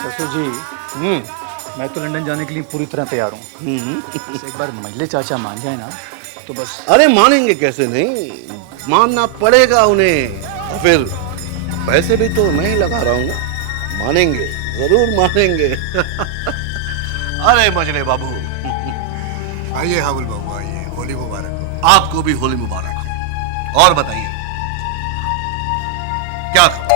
ससुर जी, मैं तो लंदन जाने के लिए पूरी तरह तैयार हूँ। बस एक बार मंझले चाचा मान जाए ना तो बस। अरे मानेंगे कैसे नहीं, मानना पड़ेगा उन्हें। और फिर पैसे भी तो मैं ही लगा रहा हूँ ना, मानेंगे, जरूर मानेंगे। अरे मजले बाबू, आइए हाबुल बाबू, आइए, होली मुबारक हो। आपको भी होली मुबारक हो। और बताइए क्या खबर?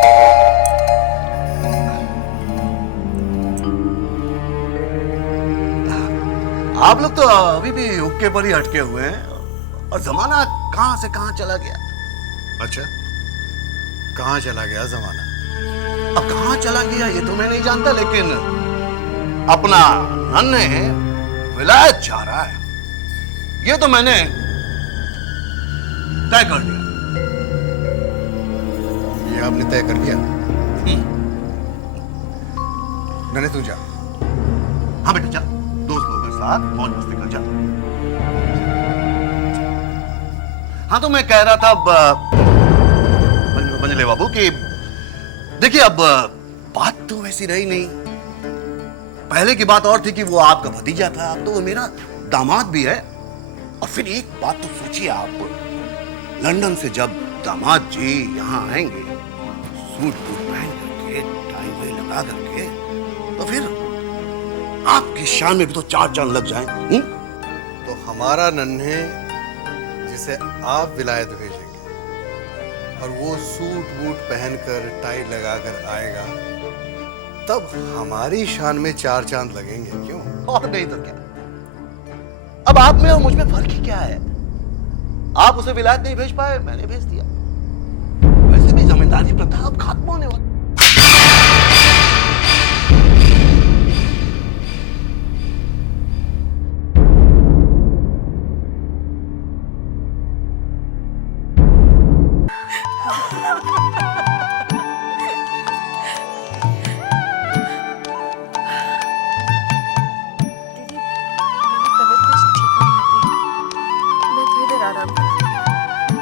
आप लोग तो अभी भी हुक्के पर ही अटके हुए हैं और जमाना कहां से कहां चला गया। अच्छा, कहाँ चला गया जमाना? अब कहां चला गया ये तो मैं नहीं जानता, लेकिन अपना नन्हे विलायत जा रहा है, ये तो मैंने तय कर लिया। ये आपने तय कर लिया? नन्हे तू जा। हाँ बेटा चल, दोस्त लोगों के साथ मौज मस्ती कर चल। हाँ तो मैं कह रहा था मंजले बाबू कि देखिए अब बात तो वैसी रही नहीं। पहले की बात और थी कि वो आपका भतीजा था, अब तो वो मेरा दामाद भी है। और फिर एक बात तो सोचिए आप, लंदन से जब दामाद जी यहाँ आएंगे सूट बूट पहन करके, टाई वाई लगा करके, तो फिर आपकी शान में भी तो चार चांद लग जाए। तो हमारा नन्हे जिसे आप विलायत भेजेंगे और वो सूट बूट पहनकर टाई लगाकर आएगा, तब हमारी शान में चार चांद लगेंगे, क्यों? और नहीं तो क्या। अब आप में और मुझ में फर्क ही क्या है? आप उसे विलायत नहीं भेज पाए, मैंने भेज दिया। वैसे भी जमींदारी प्रथा अब खत्म होने वाली।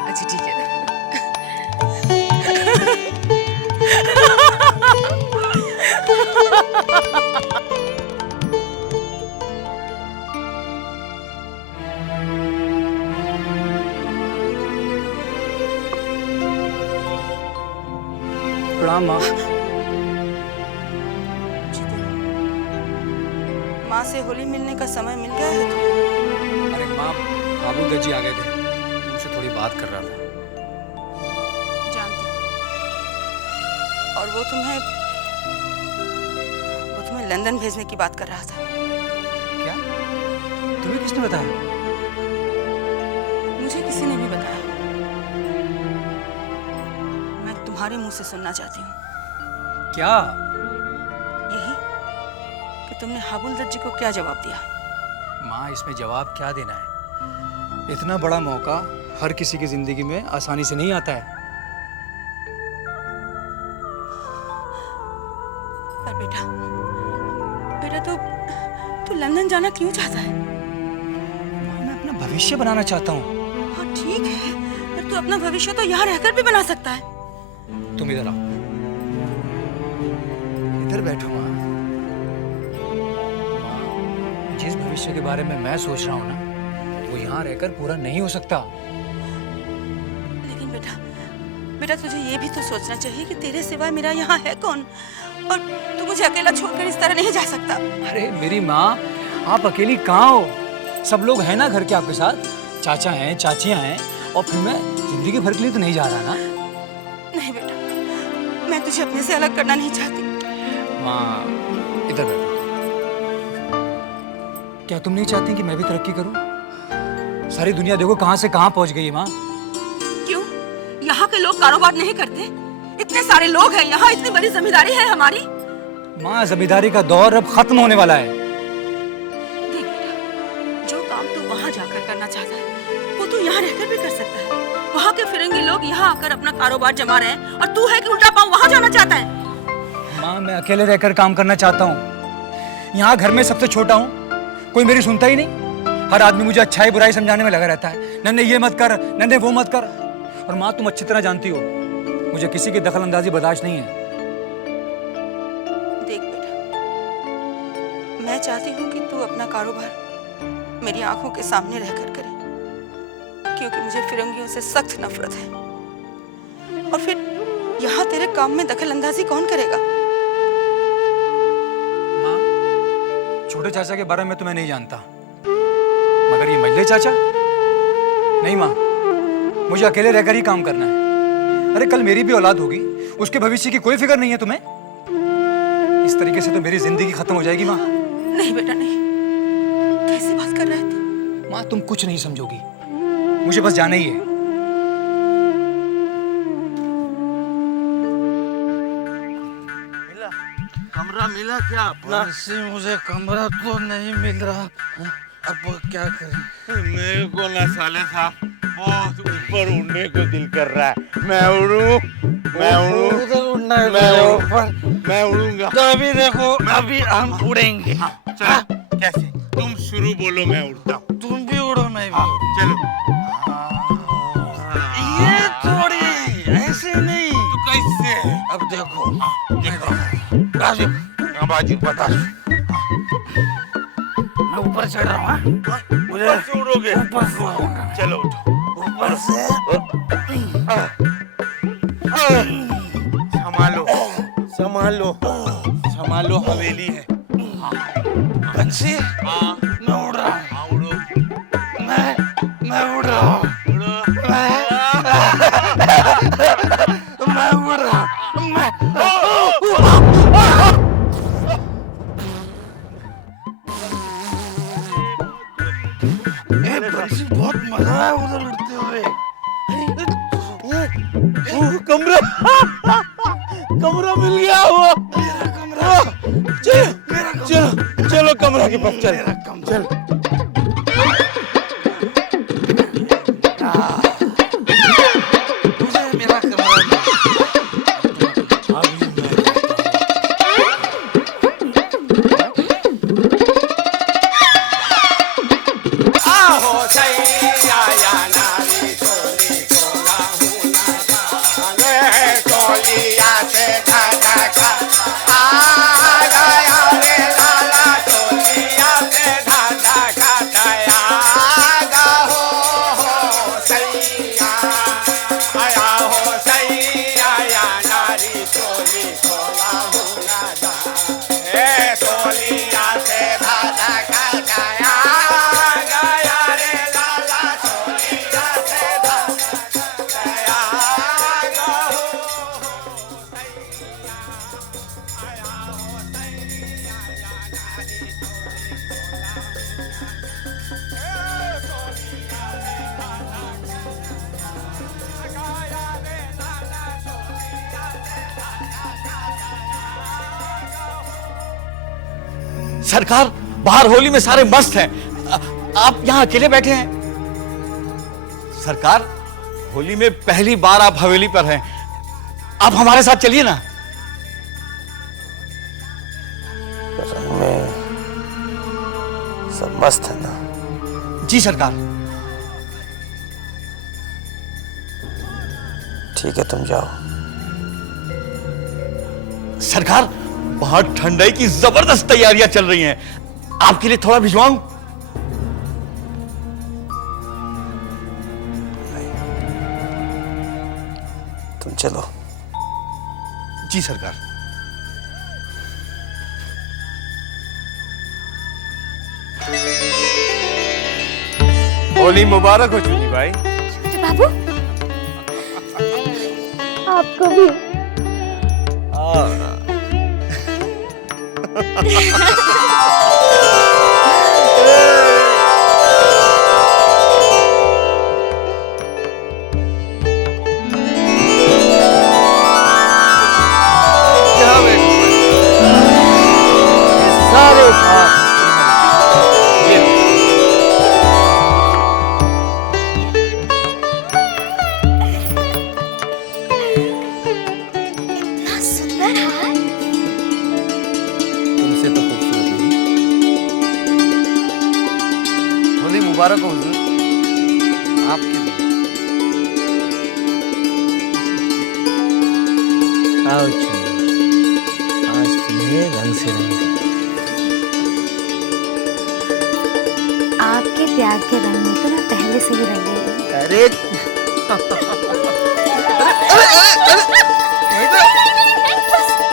अच्छा ठीक है। प्रणाम माँ। माँ से होली मिलने का समय मिल गया है तो? अरे माँ, बाबू दज्जी आ गए थे, उनसे थोड़ी बात कर रहा था। जानती हूँ। और वो तुम्हें लंदन भेजने की बात कर रहा था। क्या? तुम्हें किसने बताया? मुझे किसी ने भी बताया। मैं तुम्हारे मुंह से सुनना चाहती हूँ। क्या? यही कि तुमने हाबुल दज्जी को क्या जवाब दिया? माँ, इसमें जवाब क्या देना है? इतना बड़ा मौका हर किसी की जिंदगी में आसानी से नहीं आता है। पर बेटा तू लंदन जाना क्यों चाहता है? माँ, मैं अपना भविष्य बनाना चाहता हूँ। हाँ ठीक है, पर तू अपना भविष्य तो यहाँ रहकर भी बना सकता है। तुम इधर आओ, इधर बैठो माँ। माँ, जिस भविष्य के बारे में मैं सोच रहा हूँ ना, वो यहाँ रहकर पूरा नहीं हो सकता। लेकिन बेटा तुझे ये भी तो सोचना चाहिए कि तेरे सिवाय मेरा यहाँ है कौन, और तू मुझे अकेला छोड़कर इस तरह नहीं जा सकता। अरे मेरी माँ, आप अकेली कहाँ हो? सब लोग हैं ना घर के आपके साथ, चाचा हैं, चाचियाँ हैं, और फिर मैं जिंदगी भर के लिए तो नहीं जा रहा ना। नहीं बेटा, मैं तुझे अपने से अलग करना नहीं चाहती। माँ, इधर बैठो। क्या तुम नहीं चाहती कि मैं भी तरक्की करूं? सारी दुनिया देखो कहां से कहां पहुंच गई है माँ। क्यों? यहाँ के लोग कारोबार नहीं करते? इतने सारे लोग हैं यहाँ, इतनी बड़ी जमींदारी है हमारी। माँ, जमींदारी का दौर अब खत्म होने वाला है। देख बेटा, जो काम तू वहाँ जाकर करना चाहता है वो तू यहाँ रहकर भी कर सकता है। वहाँ के फिरंगी लोग यहाँ आकर अपना कारोबार जमा रहे हैं, और तू है कि उल्टा पाँव वहाँ जाना चाहता है। माँ, मैं अकेले रहकर काम करना चाहता हूँ। यहाँ घर में सबसे छोटा हूँ, कोई मेरी सुनता ही नहीं। हर आदमी मुझे अच्छाई बुराई समझाने में लगा रहता है। नन्हे ये मत कर, नन्हे वो मत कर। और माँ, तुम अच्छी तरह जानती हो मुझे किसी की दखल अंदाजी बर्दाश्त नहीं है। देख बेटा, चाहती हूँ कि तू अपना कारोबार मेरी आंखों के सामने रहकर करे, क्योंकि मुझे फिरंगियों से सख्त नफरत है। और फिर यहाँ तेरे काम में दखल अंदाजी कौन करेगा? माँ, छोटे चाचा के बारे में तो मैं नहीं जानता, मगर ये मजले चाचा, नहीं माँ, मुझे अकेले रहकर ही काम करना है। अरे कल मेरी भी औलाद होगी, उसके भविष्य की कोई फिक्र नहीं है तुम्हें? इस तरीके से तो मेरी जिंदगी खत्म हो जाएगी माँ। नहीं बेटा नहीं, कैसी बात कर रहा है तू? माँ तुम कुछ नहीं समझोगी, मुझे बस जाना ही है। कमरा मिला क्या अपना? मुझे कमरा तो नहीं मिल रहा, अब क्या करें? मेरे को ना साले साहब बहुत ऊपर उड़ने को दिल कर रहा है। मैं उड़ूं, मैं उड़ूं, उधर उड़ना है, मैं मेरे उड़ूं, ऊपर। मैं उड़ूंगा। तो अभी देखो, अभी हम उड़ेंगे। चलो, कैसे? तुम शुरू बोलो, मैं उड़ता हूँ। तुम भी उड़ो, मैं भी। चलो। ये थोड़ी ऐसे नहीं। तो कैसे? अब देखो, बाजू, बाजू बता। मैं ऊपर चढ़ रहा हूँ। हाँ? मुझे ऊपर से उड़ोगे? ऊपर से उड़ूंगा। चलो उठो। ऊपर से संभालो, संभालो, संभालो, हवेली है। बंसी, हाँ, मैं उड़ रहा हूँ। हाँ, उड़ो, मैं उड़ रहा हूँ। उड़ो। मैं उड़ रहा हूँ। मैं बंसी, बहुत मजा है उधर उड़ते हुए। कमरा, कमरा मिल गया। वो मेरा कमरा, चलो, चलो, चलो कमरा के पास चल। मेरा कमरा। चल। मुझे मेरा कमरा मिला। सरकार, बाहर होली में सारे मस्त हैं, आप यहाँ अकेले बैठे हैं। सरकार, होली में पहली बार आप हवेली पर हैं, आप हमारे साथ चलिए ना। रंग में सब मस्त है ना? जी सरकार। ठीक है, तुम जाओ। सरकार, बाहर ठंडाई की जबरदस्त तैयारियां चल रही हैं, आपके लिए थोड़ा भिजवाऊं? तुम चलो। जी सरकार। होली मुबारक हो चुनी भाई। बाबू, आपको भी। सारे ये इतना सुंदर हार। तुमसे तो खूबसूरत नहीं। होली मुबारक हो हुजूर, आपके लिए। आओ चुनी, आज तुम्हें रंग से रंग आपके त्याग के रंग में तो मैं पहले से ही रंगी हुई हूँ। अरे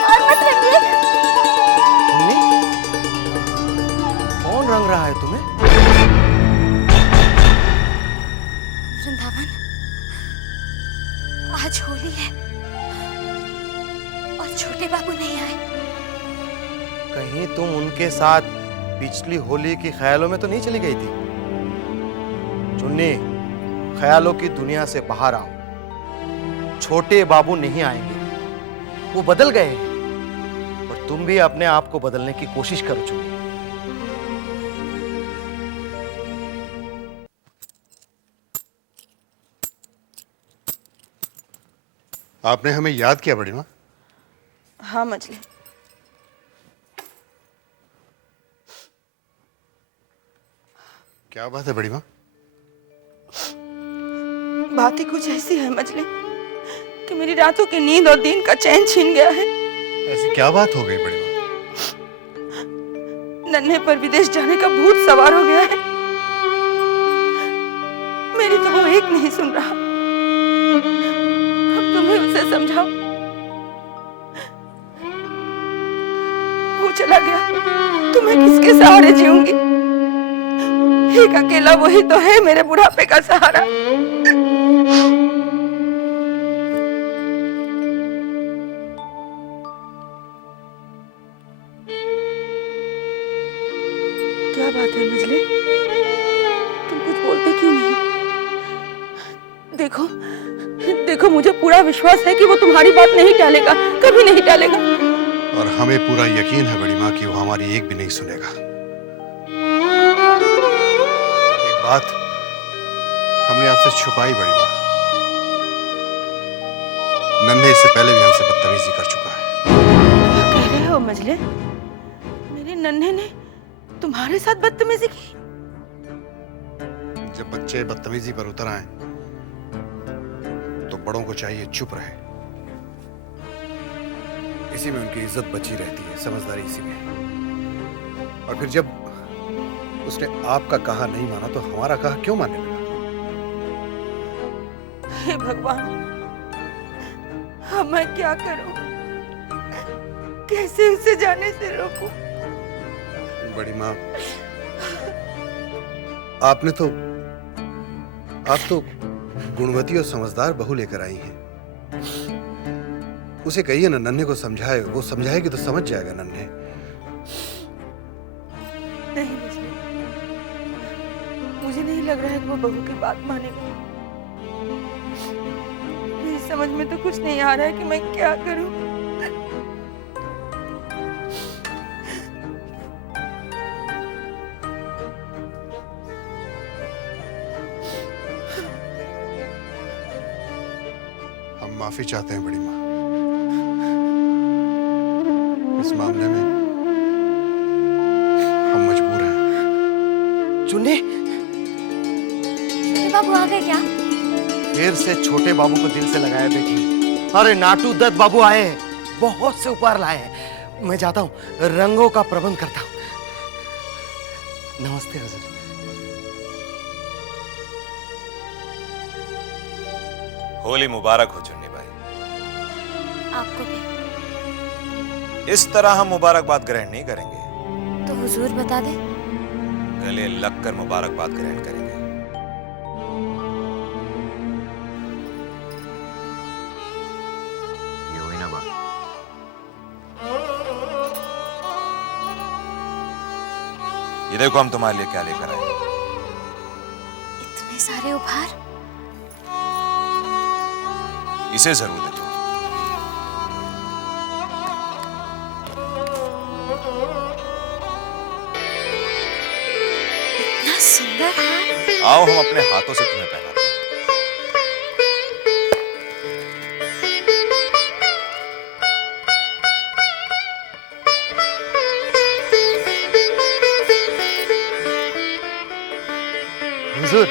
और मत रंगिए। कौन रंग रहा है तुम्हें? वृंदावन, आज होली है और छोटे बाबू नहीं आए। कहीं तुम उनके साथ पिछली होली की ख्यालों में तो नहीं चली गई थी? चुन्नी, ख्यालों की दुनिया से बाहर आओ। छोटे बाबू नहीं आएंगे, वो बदल गए हैं। और तुम भी अपने आप को बदलने की कोशिश करो चुन्नी। आपने हमें याद किया बड़ी माँ? हाँ मछली, क्या बात है बड़ी माँ? बात ही कुछ ऐसी है मछली कि मेरी रातों की नींद और दिन का चैन छीन गया है। ऐसी क्या बात हो गई बड़ी माँ? नन्हे पर विदेश जाने का भूत सवार हो गया है। मेरी तो वो एक नहीं सुन रहा। अब तुम्हें उसे समझाओ। वो चला गया तो मैं किसके सहारे जीऊंगी? एक अकेला वही तो है मेरे बुढ़ापे का सहारा। क्या बात है मजले? तुम कुछ बोलते क्यों नहीं? देखो देखो, मुझे पूरा विश्वास है कि वो तुम्हारी बात नहीं टालेगा, कभी नहीं टालेगा। और हमें पूरा यकीन है बड़ी माँ कि वो हमारी एक भी नहीं सुनेगा। एक बात हमने आपसे छुपाई बड़ी माँ। नन्हे इससे पहले भी हमसे बदतमीजी कर चुका है। क्या कह रहे हो मजले? मेरे नन्हे ने तुम्हारे साथ बदतमीजी की? जब बच्चे बदतमीजी पर उतर आए तो बड़ों को चाहिए चुप रहे। इसी में उनकी इज्जत बची रहती है, समझदारी इसी में। और फिर जब उसने आपका कहा नहीं माना तो हमारा कहा क्यों मानने लगा? हे भगवान, अब मैं क्या करूं? कैसे उसे जाने से रोकूं? बड़ी माँ, आप तो गुणवती और समझदार बहू लेकर आई हैं। उसे कहिए ना नन्हे को समझाए, वो समझाएगी तो समझ जाएगा नन्हे। नहीं मजले, मुझे नहीं लग रहा है कि वो बहू की बात मानेगा। मेरी समझ में तो कुछ नहीं आ रहा है कि मैं क्या करूं। हम माफी चाहते हैं बड़ी माँ। इस मामले में हम मजबूर हैं। चुन्नी, छोटे बाबू आ गए क्या? फिर से छोटे बाबू को दिल से लगाया बेटी। अरे नाटू दत्त बाबू आए हैं, बहुत से उपहार लाए हैं। मैं जाता हूँ, रंगों का प्रबंध करता हूँ। नमस्ते हुजूर। होली मुबारक हो चुन्नी भाई। आपको भी। इस तरह हम मुबारकबाद ग्रहण नहीं करेंगे, तो हुजूर बता दे। गले लगकर मुबारकबाद ग्रहण करेंगे। ये हुई ना बात। ये देखो हम तुम्हारे लिए क्या लेकर आए। इतने सारे उपहार। इसे जरूर देखो। इतना सुंदर हार। आओ हम अपने हाथों से तुम्हें पहनाते हैं। हुजूर,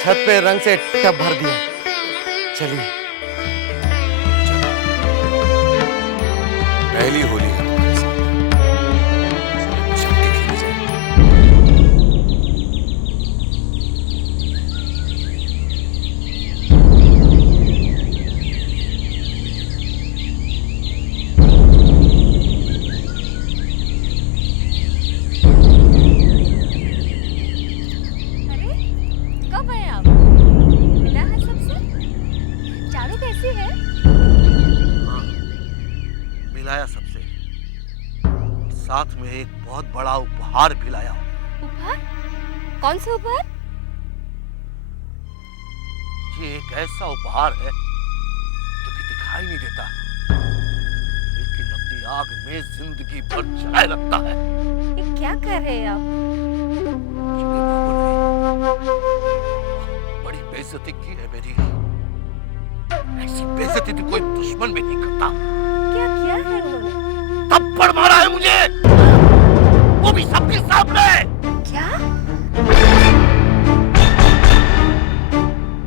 छत पे रंग से टब भर दिया। चलिए। पहली होली है तुम्हारे साथ, जम के खेली जाए। साथ में एक बहुत बड़ा उपहार भी लाया हूं। उपहार? कौन सा उपहार? ये एक ऐसा उपहार है जो कि दिखाई नहीं देता, लेकिन अपनी आग में जिंदगी भर जलाए रखता है। ये क्या कर रहे हैं आप? ये बाबू ने बड़ी बेइज्जती की है मेरी। ऐसी बेइज्जती तो कोई दुश्मन भी नहीं करता। क्या किया है उन्होंने? थप्पड़ मारा है मुझे, वो भी सबके सामने। क्या?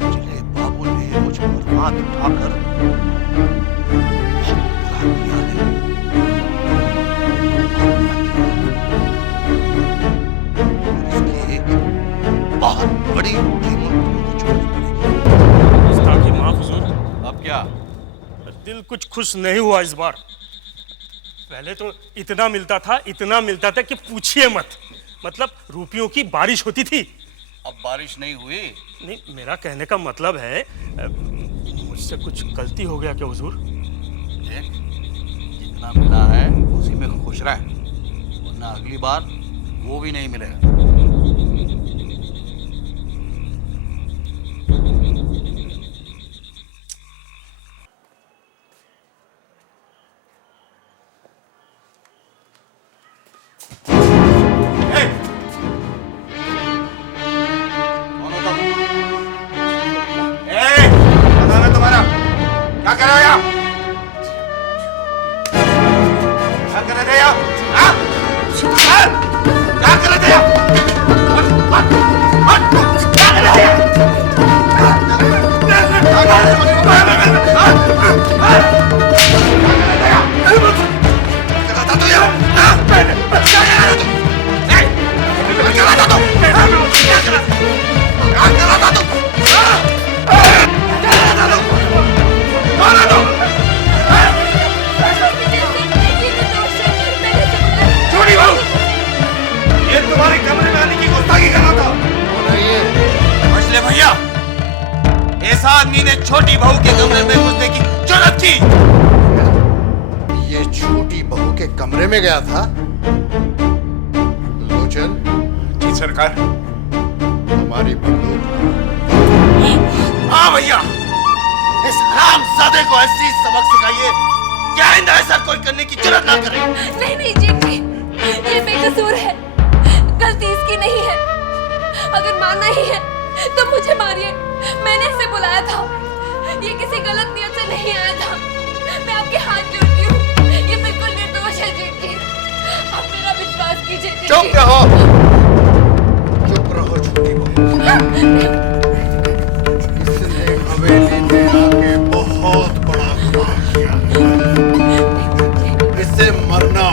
चले बाबू ने मुझ पर हाथ उठाकर बहुत बुरा किया है। इसकी एक बहुत बड़ी कीमत मुझे चुकानी पड़ेगी। गुस्ताखी माफ हुजूर, अब क्या? दिल कुछ खुश नहीं हुआ इस बार। पहले तो इतना मिलता था कि पूछिए मत। मतलब रुपयों की बारिश होती थी। अब बारिश नहीं हुई। नहीं, मेरा कहने का मतलब है मुझसे कुछ गलती हो गया क्या हुजूर? देख, जितना मिला है उसी में खुश रह, वरना अगली बार वो भी नहीं मिलेगा। क्या कर रहे हो यहाँ? क्या कर रहे थे यहाँ? हाँ? हाँ? क्या कर रहे थे यहाँ? क्या कर रहे थे यहाँ? ये तुम्हारे कमरे में आने की गुस्ताखी कर रहा था। मछली भैया, इस आदमी ने छोटी बहू के कमरे में घुसने की जुर्रत की। ये छोटी बहू के कमरे में गया था? लोचन, जी सरकार। हमारी बंदूक। हाँ भैया, इस हरामजादे को ऐसी सबक सिखाइए कि आइंदा ऐसा कोई करने की जुर्रत ना करे। नहीं जेठ जी, ये बेकसूर है, गलती इसकी नहीं है। अगर मानना ही है तो मुझे मारिए, मैंने इसे बुलाया था। ये किसी गलत नियत से नहीं आया था। मैं आपके हाथ जोड़ती हूँ, ये बिल्कुल निर्दोष है जेठ जी। आप मेरा विश्वास कीजिए जेठ जी। चुप रहो, चुप रहो छोटी बहू। इसने हवेली में आके बहुत बड़ा गुनाह किया। इसे मरना